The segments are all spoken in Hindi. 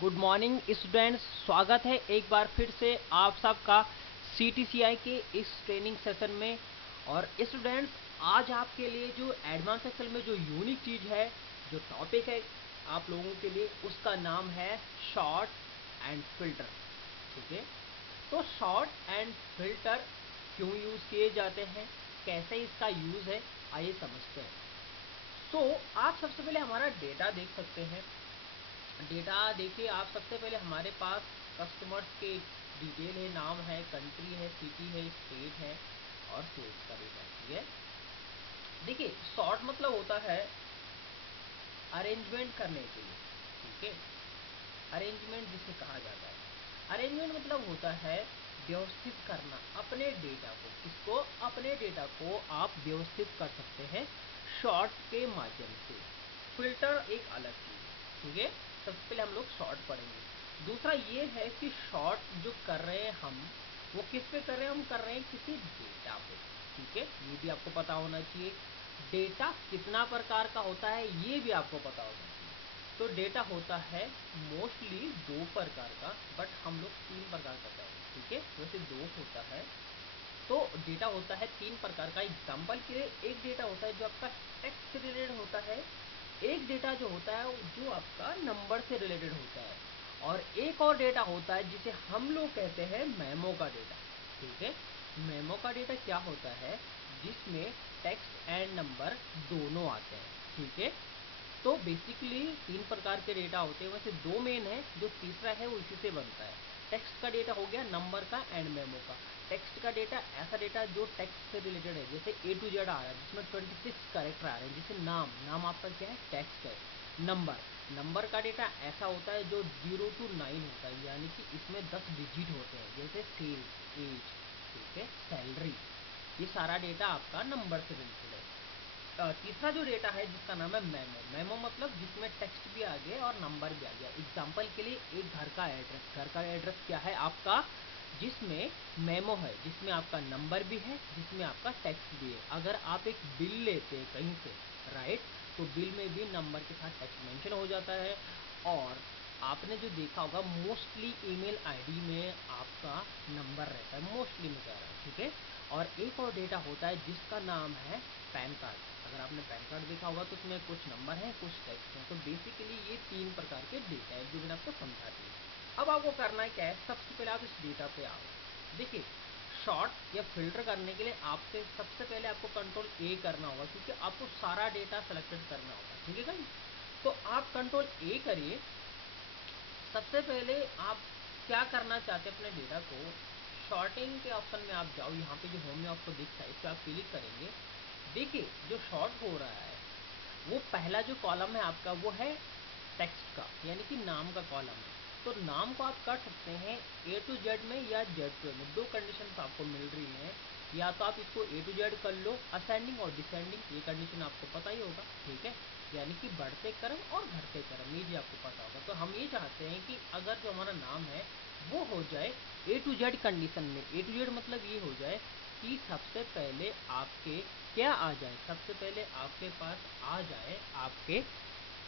गुड मॉर्निंग स्टूडेंट्स, स्वागत है एक बार फिर से आप सबका CTCI के इस ट्रेनिंग सेशन में। और स्टूडेंट्स, आज आपके लिए जो एडवांस एक्सेल में जो यूनिक चीज़ है, जो टॉपिक है आप लोगों के लिए, उसका नाम है शॉर्ट एंड फिल्टर। ठीक है, तो शॉर्ट एंड फिल्टर क्यों यूज़ किए जाते हैं, कैसे इसका यूज़ है, आइए समझते हैं। तो आप सबसे पहले हमारा डेटा देख सकते हैं। डेटा देखिए, आप सबसे पहले हमारे पास कस्टमर्स के डिटेल है, नाम है, कंट्री है, सिटी है, स्टेट है और सेल्स का डेटा। ठीक है, देखिए सॉर्ट मतलब होता है अरेंजमेंट करने के लिए। ठीक है, अरेंजमेंट जिसे कहा जाता है, अरेंजमेंट मतलब होता है व्यवस्थित करना अपने डेटा को। किसको? अपने डेटा को आप व्यवस्थित कर सकते हैं शॉर्ट के माध्यम से। फिल्टर एक अलग चीज़ है। ठीक है, सबसे पहले हम लोग शॉर्ट पढ़ेंगे। दूसरा ये है कि शॉर्ट जो कर रहे हैं हम, वो किस पे कर रहे हैं? हम कर रहे हैं किसी डेटा पे। ठीक है, ये भी आपको पता होना चाहिए। डेटा कितना प्रकार का होता है ये भी आपको पता होना चाहिए। तो डेटा होता है मोस्टली दो प्रकार का, बट हम लोग तीन प्रकार का करेंगे। ठीक है, वैसे दो होता है, तो डेटा होता है तीन प्रकार का। एग्जाम्पल के लिए, एक डेटा होता है जो आपका टेक्स्ट से रिलेटेड होता है, एक डेटा जो होता है जो आपका नंबर से रिलेटेड होता है, और एक और डेटा होता है जिसे हम लोग कहते हैं मेमो का डेटा। ठीक है, मेमो का डेटा क्या होता है? जिसमें टेक्स्ट एंड नंबर दोनों आते हैं। ठीक है, तो बेसिकली तीन प्रकार के डेटा होते हैं, वैसे दो मेन है, जो तीसरा है वो इसी से बनता है। टेक्स्ट का डेटा हो गया, नंबर का एंड मेमो का। टेक्स्ट का डेटा ऐसा डेटा जो टेक्स्ट से रिलेटेड है, जैसे A to Z आ रहा है जिसमें 26 कैरेक्टर आ रहे हैं, जैसे नाम आपका क्या है? टेक्स्ट है। नंबर का डेटा ऐसा होता है जो 0 to 9 होता है, यानी कि इसमें 10 डिजिट होते हैं, जैसे सेल्स, एज, ठीक है, सैलरी। ये सारा डेटा आपका नंबर से रिलेटेड है। तीसरा जो डेटा है जिसका नाम है मेमो मतलब जिसमें टेक्स्ट भी आ गया और नंबर भी आ गया। एग्जाम्पल के लिए, एक घर का एड्रेस क्या है आपका? जिसमें मेमो है, जिसमें आपका नंबर भी है, जिसमें आपका टेक्स्ट भी है। अगर आप एक बिल लेते हैं कहीं से, राइट, तो बिल में भी नंबर के साथ टेक्स्ट मेंशन हो जाता है। और आपने जो देखा होगा मोस्टली ईमेल आईडी में आपका नंबर रहता है, मोस्टली में कह रहा हूँ। ठीक है, और एक और डेटा होता है जिसका नाम है पैन कार्ड। अगर आपने पैन कार्ड देखा होगा तो उसमें कुछ नंबर है, कुछ टेक्स्ट है। तो बेसिकली ये तीन प्रकार के डेटा है जो मैंने आपको समझा दिया। अब आपको करना है क्या है? सबसे पहले आप इस डेटा पे आओ। देखिए, शॉर्ट या फिल्टर करने के लिए आपसे सबसे पहले आपको कंट्रोल A करना होगा, क्योंकि आपको सारा डेटा सेलेक्टेड करना होगा। ठीक है गाइस, तो आप कंट्रोल A करिए। सबसे पहले आप क्या करना चाहते हैं अपने डेटा को? शॉर्टिंग के ऑप्शन में आप जाओ, यहाँ पे जो होम में आपको दिखता है इस पर आप क्लिक करेंगे। देखिए, जो शॉर्ट हो रहा है वो पहला जो कॉलम है आपका वो है टेक्स्ट का, यानी कि नाम का कॉलम है। तो नाम को आप कर सकते हैं A to Z में या Z to A में। दो कंडीशन आपको मिल रही हैं, या तो आप इसको A to Z कर लो, असेंडिंग और डिसेंडिंग, ये कंडीशन आपको पता ही होगा। ठीक है, यानी कि बढ़ते क्रम और घटते क्रम, ये भी आपको पता होगा। तो हम ये चाहते हैं कि अगर जो हमारा नाम है वो हो जाए A to Z कंडीशन में। A to Z मतलब ये हो जाए कि सबसे पहले आपके क्या आ जाए? सबसे पहले आपके पास आ जाए आपके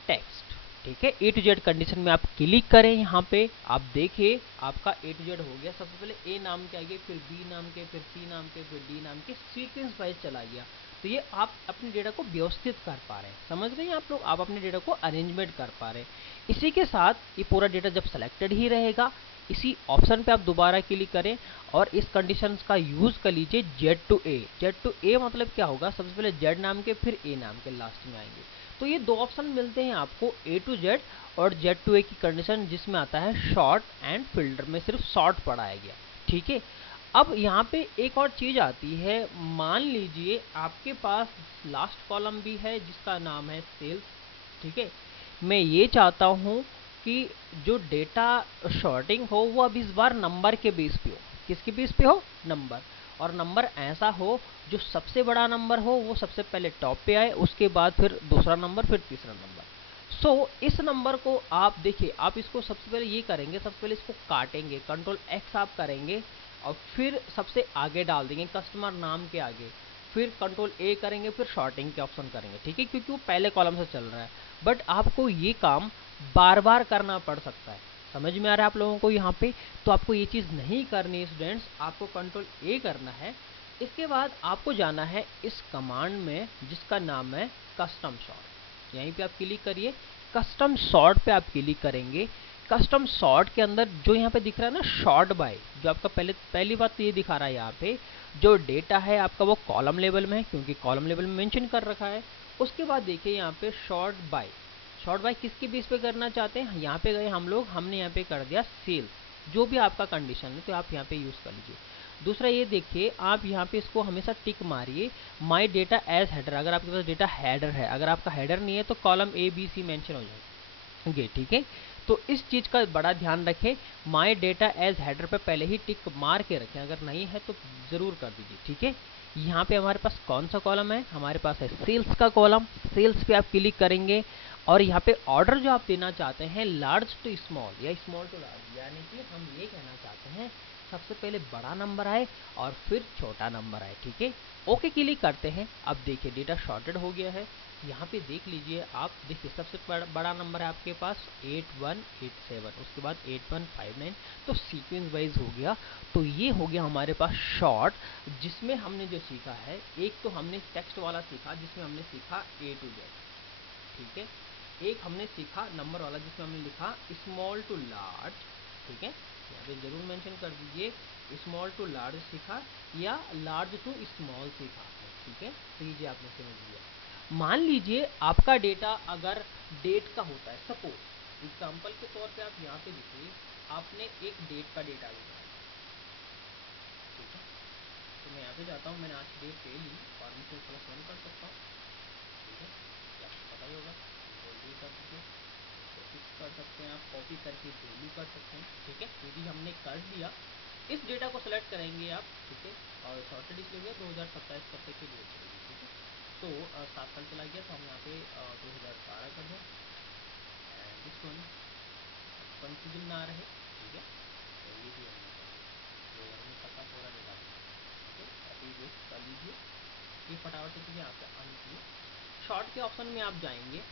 टेक्स्ट। ठीक है, A to Z कंडीशन में आप क्लिक करें। यहाँ पे आप देखिए आपका A to Z हो गया। सबसे पहले A नाम के आगे, फिर B नाम के, फिर C नाम के, फिर D नाम के, सीक्वेंस वाइज चला गया। तो ये आप अपने डेटा को व्यवस्थित कर पा रहे हैं। समझ रहे हैं आप लोग? आप अपने डेटा को अरेंजमेंट कर पा रहे हैं। इसी के साथ ये पूरा डेटा जब सेलेक्टेड ही रहेगा, इसी ऑप्शन पे आप दोबारा क्लिक करें और इस कंडीशंस का यूज कर लीजिए Z to A। Z to A मतलब क्या होगा? सबसे पहले Z नाम के, फिर A नाम के, लास्ट में आएंगे। तो ये दो ऑप्शन मिलते हैं आपको, A to Z और Z to A की कंडीशन, जिसमें आता है शॉर्ट एंड फिल्टर में सिर्फ शॉर्ट पढ़ाया गया। ठीक है, अब यहाँ पे एक और चीज आती है। मान लीजिए आपके पास लास्ट कॉलम भी है जिसका नाम है सेल्स। ठीक है, मैं ये चाहता हूँ कि जो डेटा शॉर्टिंग हो वो अब इस बार नंबर के बेस पे हो। किसके बेस पे हो? नंबर। और नंबर ऐसा हो जो सबसे बड़ा नंबर हो वो सबसे पहले टॉप पे आए, उसके बाद फिर दूसरा नंबर, फिर तीसरा नंबर। इस नंबर को आप देखिए, आप इसको सबसे पहले ये करेंगे, सबसे पहले इसको काटेंगे, कंट्रोल X आप करेंगे और फिर सबसे आगे डाल देंगे कस्टमर नाम के आगे, फिर कंट्रोल A करेंगे, फिर शॉर्टिंग के ऑप्शन करेंगे। ठीक है, क्योंकि वो पहले कॉलम से चल रहा है। बट आपको ये काम बार बार करना पड़ सकता है। समझ में आ रहा है आप लोगों को यहाँ पे? तो आपको ये चीज़ नहीं करनी है स्टूडेंट्स, आपको कंट्रोल ए करना है। इसके बाद आपको जाना है इस कमांड में जिसका नाम है कस्टम सॉर्ट। यहीं पे आप क्लिक करिए, कस्टम सॉर्ट पे आप क्लिक करेंगे। कस्टम सॉर्ट के अंदर जो यहाँ पे दिख रहा है ना शॉर्ट बाय, जो आपका पहली बात तो ये दिखा रहा है यहाँ पे जो डेटा है आपका वो कॉलम लेवल में है, क्योंकि कॉलम लेवल में मेंशन कर रखा है। उसके बाद देखिए यहाँ पे शॉर्ट बाय, शॉर्ट बाय किसके बेस पे करना चाहते हैं, यहाँ पे गए हम लोग, हमने यहाँ पे कर दिया सेल, जो भी आपका कंडीशन है तो आप यहाँ पे यूज़ कर लीजिए। दूसरा ये देखिए आप यहाँ पे इसको हमेशा टिक मारिए माई डेटा एज हेडर, अगर आपके पास डेटा हेडर है, अगर आपका हेडर नहीं है तो column A B C mention हो जाएंगे, ठीक है। तो इस चीज़ का बड़ा ध्यान रखें, माई डेटा एज हेडर पे पहले ही टिक मार के रखें, अगर नहीं है तो ज़रूर कर दीजिए, ठीक है। यहाँ पे हमारे पास कौन सा कॉलम है, हमारे पास है सेल्स का कॉलम। सेल्स पे आप क्लिक करेंगे और यहाँ पे ऑर्डर जो आप देना चाहते हैं लार्ज टू स्मॉल या स्मॉल टू लार्ज, यानी कि हम ये कहना चाहते हैं सबसे पहले बड़ा नंबर आए और फिर छोटा नंबर आए, ठीक है। ओके क्लिक करते हैं। अब देखिए डेटा शॉर्टेड हो गया है, यहाँ पे देख लीजिए आप, देखिए सबसे बड़ा नंबर है आपके पास 8187, उसके बाद 8159, तो सीक्वेंस वाइज हो गया। तो ये हो गया हमारे पास शॉर्ट, जिसमें हमने जो सीखा है, एक तो हमने टेक्स्ट वाला सीखा जिसमें हमने सीखा ए टू जेड, ठीक है। एक हमने सीखा नंबर वाला जिसमें हमने लिखा स्मॉल टू लार्ज, ठीक है, यहाँ पे जरूर मेंशन कर दीजिए स्मॉल टू लार्ज सीखा या लार्ज टू स्मॉल सीखा आपने, ठीक है। तो ये आपने समझ लिया। मान लीजिए आपका डेटा अगर डेट का होता है, सपोज एग्जाम्पल के तौर पे आप यहाँ पे देखिए आपने एक डेट का डेटा भी बनाया, ठीक है। तो मैं यहाँ पे जाता हूँ, मैंने आज डेट ले ली और मैं इसे +1 कर सकता हूँ, ठीक है, ये आपको पता ही होगा। कंट्रोल D कर दीजिए, इसको फिक्स कर सकते हैं आप, कॉपी करके वैल्यू कर सकते हैं, ठीक है। यदि हमने कर दिया, इस डेटा को सेलेक्ट करेंगे आप, ठीक है, और शॉर्टेड इसलिए हुआ 2027 कब तक की डेट चलेगी, ठीक है। तो 7 साल चला गया तो हम यहाँ पे 2012 कर दें एंड दिस वन, कंफ्यूजन ना रहे, ठीक है। तो ये भी हमने कर दिया 2019 का पूरा डेटा बना, ठीक है। कॉपी पेस्ट कर लीजिए, ये फटाफट से चीज़ें यहाँ पे आनी चाहिए। शॉर्ट के ऑप्शन में आप जाएंगे,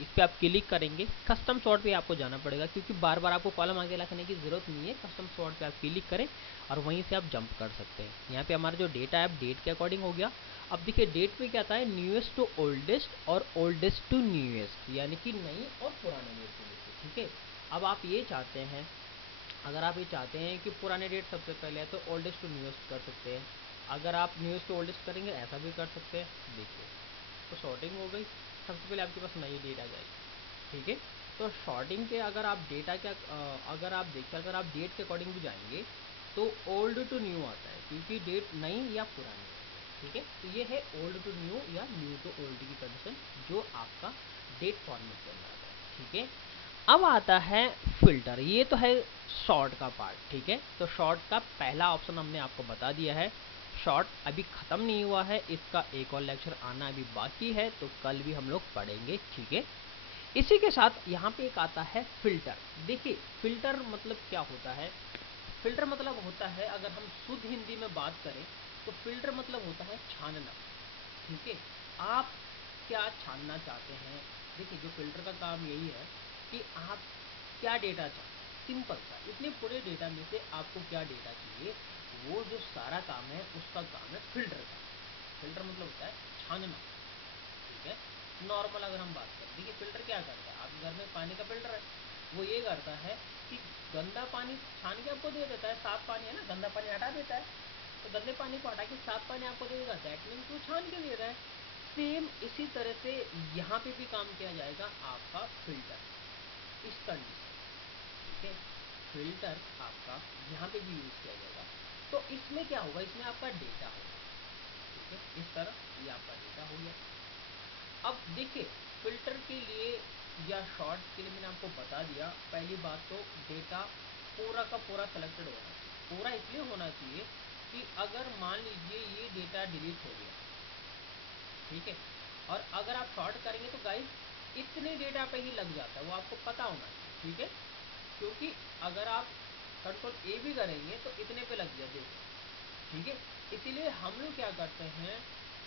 इस पर आप क्लिक करेंगे, कस्टम शॉर्ट पे आपको जाना पड़ेगा क्योंकि बार बार आपको कॉलम आगे रखने की ज़रूरत नहीं है। कस्टम शॉर्ट पे आप क्लिक करें और वहीं से आप जंप कर सकते हैं। यहाँ पे हमारा जो डेटा है डेट के अकॉर्डिंग हो गया। अब देखिए डेट में क्या था है, न्यूएस्ट टू ओल्डेस्ट और ओल्डेस्ट टू न्यूएस्ट, यानी कि नई और पुराने डेट के लिए, ठीक है। अब आप ये चाहते हैं, अगर आप ये चाहते हैं कि पुराने डेट सबसे पहले है तो ओल्डेस्ट टू न्यूएस्ट कर सकते हैं, अगर आप न्यूएस्ट टू ओल्डेस्ट करेंगे ऐसा भी कर सकते हैं। देखिए तो शॉर्टिंग हो गई, सबसे पहले आपके पास नई डेट आ जाएगी, ठीक है। तो शॉर्टिंग के अगर आप डेटा क्या अगर आप देखिए, अगर आप डेट के अकॉर्डिंग भी जाएंगे तो ओल्ड टू न्यू आता है क्योंकि डेट नई या पुरानी है, ठीक है। तो ये है ओल्ड टू न्यू या न्यू टू ओल्ड की कंडीशन जो आपका डेट फॉर्मेट के अंदर आता है, ठीक है। अब आता है फिल्टर, ये तो है शॉर्ट का पार्ट, ठीक है। तो शॉर्ट का पहला ऑप्शन हमने आपको बता दिया है। शॉर्ट अभी ख़त्म नहीं हुआ है, इसका एक और लेक्चर आना अभी बाकी है, तो कल भी हम लोग पढ़ेंगे, ठीक है। इसी के साथ यहाँ पे एक आता है फिल्टर। देखिए फिल्टर मतलब क्या होता है, फिल्टर मतलब होता है, अगर हम शुद्ध हिंदी में बात करें तो फिल्टर मतलब होता है छानना, ठीक है। आप क्या छानना चाहते हैं, देखिए जो फिल्टर का काम यही है कि आप क्या डेटा चाहते हैं, सिंपल सा, इतने पूरे डेटा में से आपको क्या डेटा चाहिए, वो जो सारा काम है उसका काम है फिल्टर का। फिल्टर मतलब होता है छानना, ठीक है। नॉर्मल अगर हम बात करें, देखिए फिल्टर क्या करता है, आपके घर में पानी का फिल्टर है, वो ये करता है कि गंदा पानी छान के आपको दे देता है, साफ पानी है ना, गंदा पानी हटा देता है, तो गंदे पानी को हटा के साफ पानी आपको दे देगा, दैट मीन्स वो छान के दे रहा है। सेम इसी तरह से यहाँ पे भी काम किया जाएगा आपका फिल्टर इस कंडीशन, ठीक है। फिल्टर आपका यहाँ पे भी यूज़ किया जाएगा। तो इसमें क्या होगा, इसमें आपका डेटा होगा, ठीक है, इस तरह ये आपका डेटा हो गया। अब देखिए फिल्टर के लिए या शॉर्ट के लिए मैंने आपको बता दिया, पहली बात तो डेटा पूरा का पूरा सेलेक्टेड होना चाहिए। पूरा इसलिए होना चाहिए कि अगर मान लीजिए ये डेटा डिलीट हो गया, ठीक है, और अगर आप शॉर्ट करेंगे तो गाइस इतने डेटा पे ही लग जाता है, वो आपको पता होना चाहिए, ठीक है। क्योंकि अगर आप कंट्रोल ए भी करेंगे तो इतने पे लग गया, देखो, ठीक है। इसीलिए हम लोग क्या करते हैं,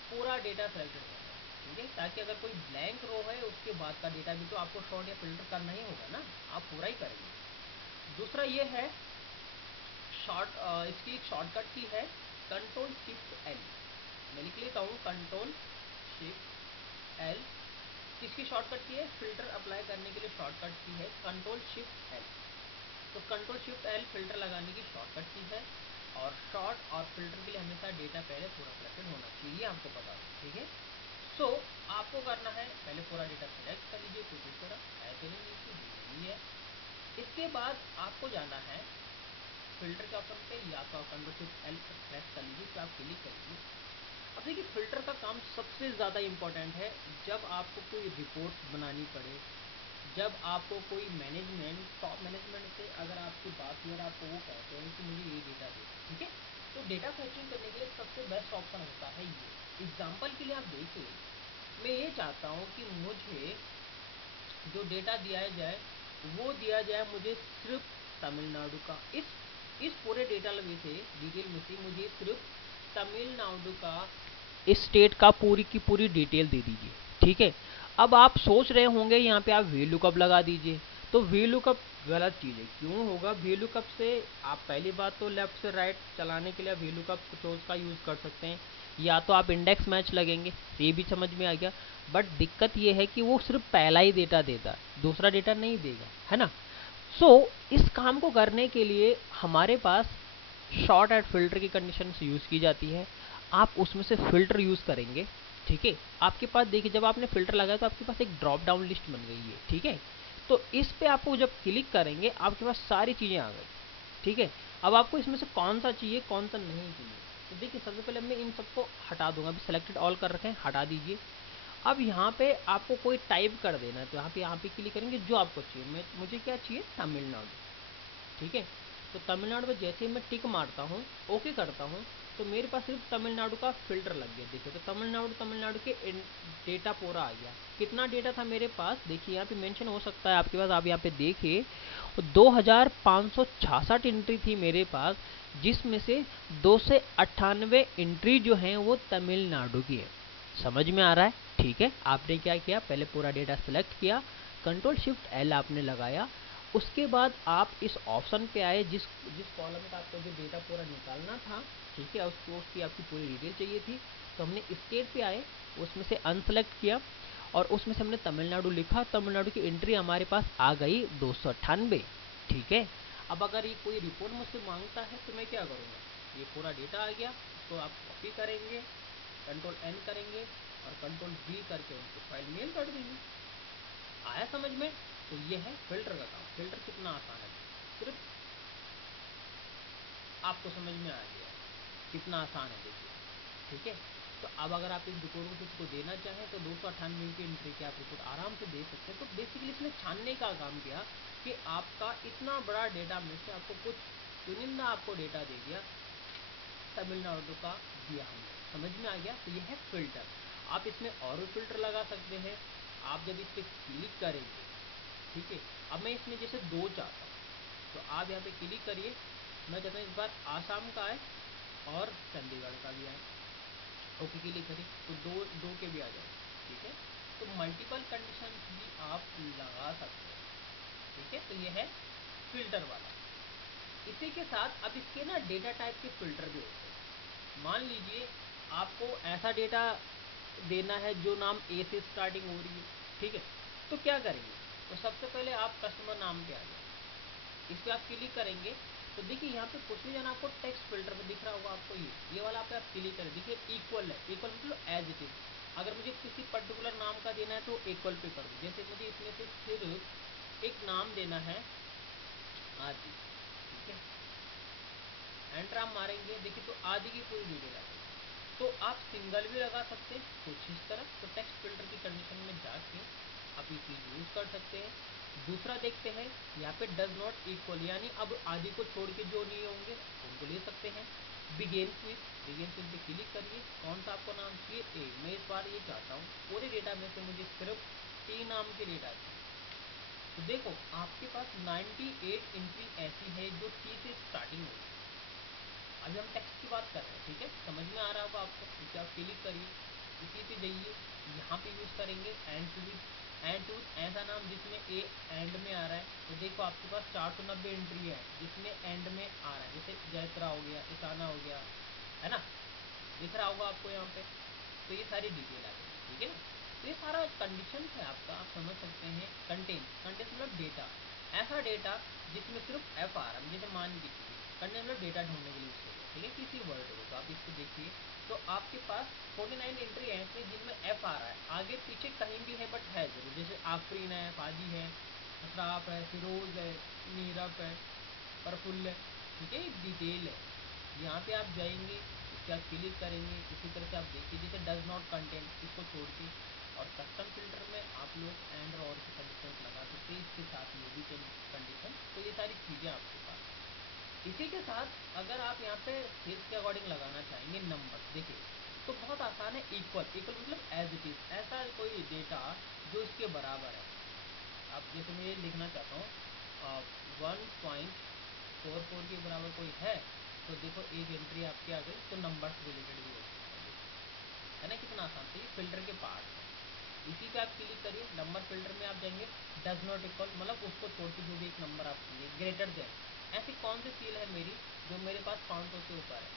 पूरा डेटा सेलेक्टेड होता है, ठीक है, ताकि अगर कोई ब्लैंक रो है उसके बाद का डेटा भी तो आपको शॉर्ट या फिल्टर करना ही होगा ना, आप पूरा ही करेंगे। दूसरा ये है इसकी एक शॉर्टकट की है कंट्रोल शिफ्ट एल। मैं लिख लेता हूँ कंट्रोल शिफ्ट एल। किसकी शॉर्टकट की है? फिल्टर अप्लाई करने के लिए शॉर्टकट की है कंट्रोल शिफ्ट एल। तो कंट्रोल शिफ्ट एल फिल्टर लगाने की शॉर्टकट की है। और शॉर्ट और फिल्टर के लिए हमेशा डेटा पहले पूरा सिलेक्टेड होना चाहिए, आपको बता दो, ठीक है। सो आपको करना है पहले पूरा डेटा सेलेक्ट कर लीजिए कुछ इस तरह, ऐसे नीचे नहीं है। इसके बाद आपको जाना है फिल्टर के ऑप्शन पे, या तो आप कंट्रोल शिफ्ट एल प्रेस कर लीजिए, तो आप क्लिक करिए। अब देखिए फिल्टर का काम सबसे ज़्यादा इम्पोर्टेंट है जब आपको कोई रिपोर्ट्स बनानी पड़े, जब आपको कोई मैनेजमेंट टॉप मैनेजमेंट से अगर आपकी बात हुई और आपको वो कहते हैं कि मुझे ये डेटा दे, ठीक है। तो डेटा फैचिंग करने के लिए सबसे बेस्ट ऑप्शन होता है ये। एग्जाम्पल के लिए आप देखिए, मैं ये चाहता हूँ कि मुझे जो डेटा दिया जाए वो दिया जाए मुझे सिर्फ तमिलनाडु का। इस पूरे डेटा में से डिटेल में से मुझे सिर्फ तमिलनाडु का स्टेट का पूरी की पूरी डिटेल दे दीजिए, ठीक है। अब आप सोच रहे होंगे यहाँ पे आप वी लुकअप लगा दीजिए, तो वी लुकअप गलत चीज़ है। क्यों होगा? वी लुकअप से आप पहली बात तो लेफ्ट से राइट चलाने के लिए वी लुकअप चोज का यूज़ कर सकते हैं, या तो आप इंडेक्स मैच लगेंगे, ये भी समझ में आ गया। बट दिक्कत ये है कि वो सिर्फ पहला ही डेटा देता है, दूसरा डेटा नहीं देगा, है ना। सो इस काम को करने के लिए हमारे पास शॉर्ट एड फिल्टर की कंडीशन से यूज़ की जाती है। आप उसमें से फ़िल्टर यूज़ करेंगे, ठीक है। आपके पास देखिए जब आपने फ़िल्टर लगाया तो आपके पास एक ड्रॉप डाउन लिस्ट बन गई है, ठीक है। तो इस पे आपको जब क्लिक करेंगे आपके पास सारी चीज़ें आ गई, ठीक है। अब आपको इसमें से कौन सा चाहिए कौन सा नहीं चाहिए, तो देखिए सबसे पहले मैं इन सबको हटा दूंगा। अभी सेलेक्टेड ऑल कर रखे हैं, हटा दीजिए। अब यहाँ पे आपको कोई टाइप कर देना है, तो यहाँ पे क्लिक करेंगे जो आपको चाहिए। मुझे क्या चाहिए? तमिलनाडु, ठीक है। तो तमिलनाडु में जैसे ही मैं टिक मारता हूँ, ओके करता हूँ, तो मेरे पास सिर्फ तमिलनाडु का फिल्टर लग गया। देखिए तो तमिलनाडु के डेटा पूरा आ गया। कितना डेटा था मेरे पास? देखिए यहाँ पे मेंशन हो सकता है आपके पास, आप यहाँ पे देखिए 2566 एंट्री थी मेरे पास, जिसमें से 298 एंट्री जो हैं वो तमिलनाडु की है। समझ में आ रहा है? ठीक है। आपने क्या किया? पहले पूरा डेटा सेलेक्ट किया, कंट्रोल शिफ्ट एल आपने लगाया, उसके बाद आप इस ऑप्शन पे आए जिस जिस कॉलम का आपको जो डेटा पूरा निकालना था, ठीक है, उसको उसकी आपकी पूरी डिटेल चाहिए थी। तो हमने स्टेट पे आए, उसमें से अनसेलेक्ट किया और उसमें से हमने तमिलनाडु लिखा। तमिलनाडु की एंट्री हमारे पास आ गई 298, ठीक है। अब अगर ये कोई रिपोर्ट मुझसे मांगता है तो मैं क्या करूँगा? ये पूरा डेटा आ गया, उसको आप कॉपी करेंगे, कंट्रोल एन करेंगे और कंट्रोल वी करके उनको फाइल मेल कर देंगे। आया समझ में? तो ये है फिल्टर का काम। फिल्टर कितना आसान है, सिर्फ आपको समझ में आ गया कितना आसान है, देखिए, ठीक है। तो अब अगर आप एक रिपोर्ट को किसी को देना चाहें तो 298 की एंट्री की आप रिपोर्ट आराम से दे सकते हैं। तो बेसिकली इसने छानने का काम किया कि आपका इतना बड़ा डेटा में से आपको कुछ चुनिंदा आपको डेटा दे दिया, तमिलनाडु का दिया हमने। समझ में आ गया? तो ये है फिल्टर। आप इसमें और भी फिल्टर लगा सकते हैं। आप जब इस पर क्लिक करेंगे, ठीक है। अब मैं इसमें जैसे 2 चाहता हूँ, तो आप यहाँ पे क्लिक करिए। मैं चाहता हूँ इस बार आसाम का आए और चंडीगढ़ का भी आए, ओके क्लिक करिए, तो दो दो के भी आ जाए, ठीक है। तो मल्टीपल कंडीशन भी आप लगा सकते हैं, ठीक है। तो ये है फिल्टर वाला। इसी के साथ अब इसके ना डेटा टाइप के फिल्टर भी होते हैं। मान लीजिए आपको ऐसा डेटा देना है जो नाम ए से स्टार्टिंग हो रही है, ठीक है। तो क्या करेंगे? तो सबसे पहले आप कस्टमर नाम पे आ जाए, इस पर आप क्लिक करेंगे। तो देखिए यहाँ पे कुछ भी जाना आपको टेक्स्ट फिल्टर में दिख रहा होगा आपको, ये वाला पे आप क्लिक करें। देखिए इक्वल है, इक्वल मतलब एज इट इज। अगर मुझे किसी पर्टिकुलर नाम का देना है तो इक्वल पे कर दूँ। जैसे मुझे इसमें से सिर्फ एक नाम देना है आदि, ठीक है। एंटर आप मारेंगे, देखिए तो आदि की पूरी डिटेल आ जाएगी। तो आप सिंगल भी लगा सकते हैं कुछ इस तरह। तो टेक्स्ट फिल्टर की कंडीशन में जाके आप ये चीज़ यूज़ कर सकते हैं। दूसरा देखते हैं यहाँ पे डज नॉट इक्वल, यानी अब आदि को छोड़ के जो नहीं होंगे उनको ले सकते हैं। बिगेन्स विद पे क्लिक करिए। कौन सा आपको नाम चाहिए? ए। मैं इस बार ये चाहता हूँ पूरे डेटा में से मुझे सिर्फ ए नाम के डेटा चाहिए। तो देखो आपके पास 98 एंट्री ऐसी है जो टी से स्टार्टिंग हो रही है। अभी हम टेक्स्ट की बात कर रहे हैं, ठीक है। समझ में आ रहा होगा आपको। इसे आप क्लिक करिए, इसी पे जाइए, यहाँ पे यूज़ करेंगे एंड टूथ ऐसा नाम जिसमें ए एंड में आ रहा है। तो देखो आपके पास 490 एंट्री है जिसमें एंड में आ रहा है, जैसे जैसरा हो गया, ईशाना हो गया, है ना, दिख रहा होगा आपको यहाँ पे। तो ये सारी डिटेल आ गई, ठीक है ना। तो ये सारा कंडीशन है आपका, आप समझ सकते हैं। कंटेंट, कंटेंट मतलब डेटा, ऐसा डेटा जिसमें सिर्फ एफ आ रहा है, जैसे मान के चलिए कंटेंट मतलब डेटा ढूंढने के लिए यूज किया, ठीक है, किसी वर्ड को। तो आप इसको देखिए, तो आपके पास 49 एंट्री ऐसे जिनमें एफ आ रहा है, आगे पीछे कहीं भी है बट है जरूर, जैसे आफरीन है, फाजी है, अशराफ है, फिरोज है, नीरफ है, प्रफुल्ल है, ठीक है, डिटेल है। यहाँ पे आप जाएंगे, इस पर आप क्लिक करेंगे, इसी तरह से आप देखिए जैसे डज नॉट कंटेंट, इसको छोड़ के, और कस्टम फिल्टर में आप लोग एंड और की कंडीशन लगा सकते हैं, इसके साथ ये भी कंडीशन। तो ये सारी चीज़ें आपके पास। इसी के साथ अगर आप यहाँ पे सेल्स के अकॉर्डिंग लगाना चाहेंगे नंबर, देखिए तो बहुत आसान है। इक्वल, इक्वल मतलब एज इट इज़, ऐसा कोई डेटा जो इसके बराबर है। अब जैसे मैं ये लिखना चाहता हूँ 1.44 के बराबर कोई है, तो देखो एक एंट्री आपकी आ गई, तो नंबर से रिलेटेड भी हो सकता है, है ना, कितना आसान। तो ये फिल्टर के पार्ट है। इसी पे आप क्लिक करिए, नंबर फिल्टर में आप जाएंगे, डज नॉट इक्वल मतलब उसको छोड़ के जो भी एक नंबर आप चाहिए, ग्रेटर देन, ऐसी कौन सी सील है मेरी जो मेरे पास 500 से ऊपर है,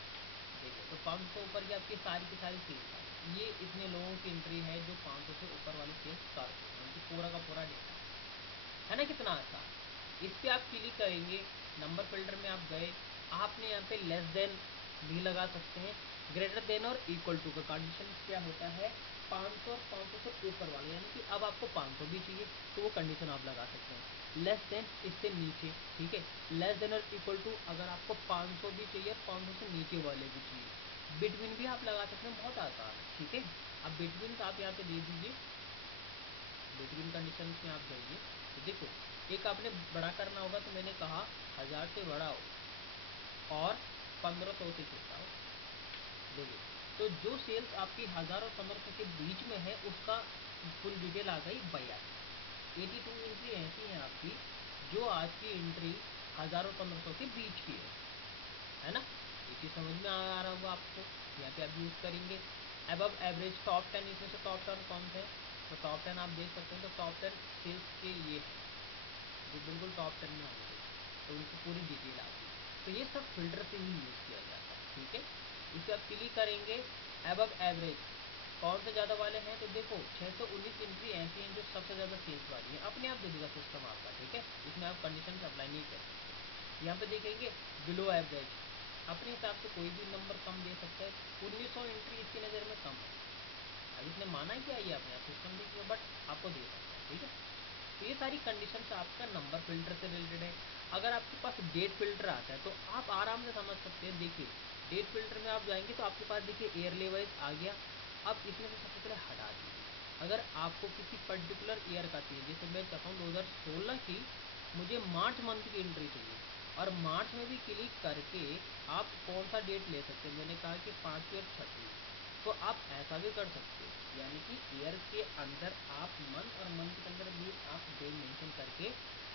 देखिए तो 500 से ऊपर की आपकी सारी सील्स आ गई। ये इतने लोगों की एंट्री है जो 500 से ऊपर वाली सेल्स करते हैं, उनकी पूरा का पूरा डेटा है ना, कितना आसान। इस पर आप क्लिक करेंगे, नंबर फिल्टर में आप गए, आपने यहाँ पे लेस देन भी लगा सकते हैं, ग्रेटर देन और इक्वल टू का कंडीशन क्या होता है, 500 और 500 से ऊपर वाले, यानी कि अब आपको 500 भी चाहिए तो वो कंडीशन आप लगा सकते हैं। लेस देन इससे नीचे, ठीक है, लेस देन और इक्वल टू अगर आपको 500 भी चाहिए और 500 से नीचे वाले भी चाहिए, बिटवीन भी आप लगा सकते हैं, बहुत आसान है, ठीक है। अब बिटवीन आप यहाँ पे दे दीजिए, बिटवीन कंडीशन में आप जाइए, तो देखो एक आपने बड़ा करना होगा, तो मैंने कहा 1000 से बड़ा हो और 1500 से छोटा हो, देखिए तो जो सेल्स आपकी 1000 और 1500 के बीच में है उसका फुल डिटेल आ गई 82। 82 एंट्री ऐसी है आपकी जो आज की एंट्री 1000 और 1500 के बीच की है ना। ये चीज़ समझ में आ रहा होगा आपको। यहाँ पे आप यूज़ करेंगे अबव एवरेज टॉप 10, इसमें से टॉप 10 कौन से हैं, तो टॉप 10 आप देख सकते हैं, तो टॉप 10 सेल्स के ये हैं जो बिल्कुल टॉप 10 में होने चाहिए, तो उनकी पूरी डिटेल आती है। तो ये सब फिल्टर से ही यूज़ किया जाता है, ठीक है। इस पर आप क्लिक करेंगे, अबव एवरेज कौन से ज़्यादा वाले हैं, तो देखो 619 एंट्री ऐसी हैं जो सबसे ज़्यादा सेल्स वाली है, अपने आप दे देगा सिस्टम आपका, ठीक है, इसमें आप कंडीशन अप्लाई नहीं कर सकते। यहाँ पे देखेंगे बिलो एवरेज, अपने हिसाब से कोई भी नंबर कम दे सकता है, 1900 एंट्री इसकी नज़र में कम है, अब इसने माना क्या ये अपने आप सिस्टम देखिए, बट आपको दे सकता है, ठीक है। तो ये सारी कंडीशंस आपका नंबर फिल्टर से रिलेटेड है। अगर आपके पास डेट फिल्टर आता है तो आप आराम से समझ सकते हैं, देखिए डेट फिल्टर में आप जाएंगे तो आपके पास देखिए ईयरली वाइज आ गया। अब इसमें से सबसे पहले हटा दीजिए, अगर आपको किसी पर्टिकुलर ईयर का चाहिए, जैसे मैं चाहता हूँ 2016 की मुझे मार्च मंथ की एंट्री चाहिए, और मार्च में भी क्लिक करके आप कौन सा डेट ले सकते हैं, मैंने कहा कि 5वीं और 6वीं, तो आप ऐसा भी कर सकते हो, यानी कि ईयर के अंदर आप मंथ और मंथ के अंदर भी आप डे मेंशन करके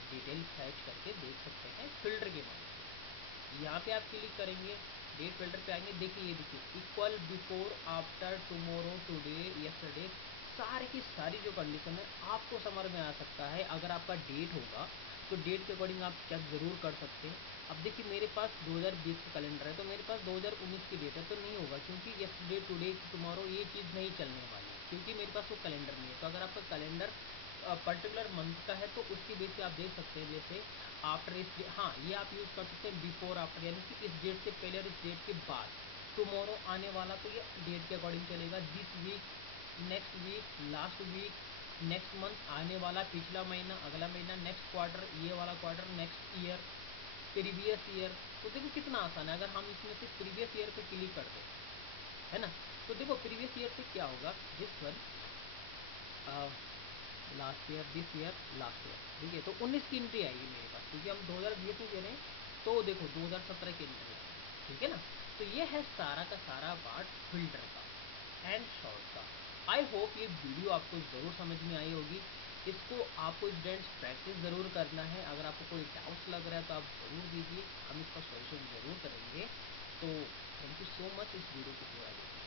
डिटेल फैच करके देख सकते हैं फिल्टर की मदद से। यहाँ पे आप क्लिक करेंगे, डेट फिल्टर पे आएंगे, देखिए ये देखिए equal, before, after, tomorrow, today, yesterday, सारी की सारी जो कंडीशन है आपको समझ में आ सकता है। अगर आपका डेट होगा तो डेट के अकॉर्डिंग आप चेक ज़रूर कर सकते हैं। अब देखिए मेरे पास 2020 का कैलेंडर है, तो मेरे पास 2019 की डेट है, तो नहीं होगा, क्योंकि यस्टरडे, टुडे, टुमारो ये चीज़ नहीं चलने वाली है, क्योंकि मेरे पास वो कैलेंडर नहीं है। तो अगर आपका कैलेंडर पर्टिकुलर मंथ का है तो उसके बेस पे आप देख सकते हैं, जैसे आफ्टर इस डे, हाँ ये आप यूज़ कर सकते हैं बिफोर आफ्टर, यानी कि इस डेट से पहले और इस डेट के बाद। टुमारो आने वाला तो ये डेट के अकॉर्डिंग चलेगा, this week, next week, last week, next month, आने वाला पिछला महीना, अगला महीना, नेक्स्ट क्वार्टर, ये वाला quarter, next year, previous year. तो देखो कितना आसान है, अगर हम इसमें से प्रीवियस ईयर पे क्लिक कर दें, है ना, तो देखो प्रीवियस ईयर से क्या होगा, this one last year, this year, last year, ठीक है, तो 19 की एंट्री आएगी मेरे पास, क्योंकि हम 2020 नहीं दे रहे हैं, तो देखो 2017 की एंट्री आएगी, ठीक है ना। तो ये है सारा का सारा पार्ट फिल्टर का एंड शॉर्ट का। आई होप ये वीडियो आपको ज़रूर समझ में आई होगी। इसको आपको स्टूडेंट्स प्रैक्टिस ज़रूर करना है, अगर आपको कोई डाउट्स लग रहा है तो आप ज़रूर दीजिए, हम इसका सॉल्यूशन ज़रूर करेंगे। तो थैंक यू सो मच इस वीडियो को पूरा देखने।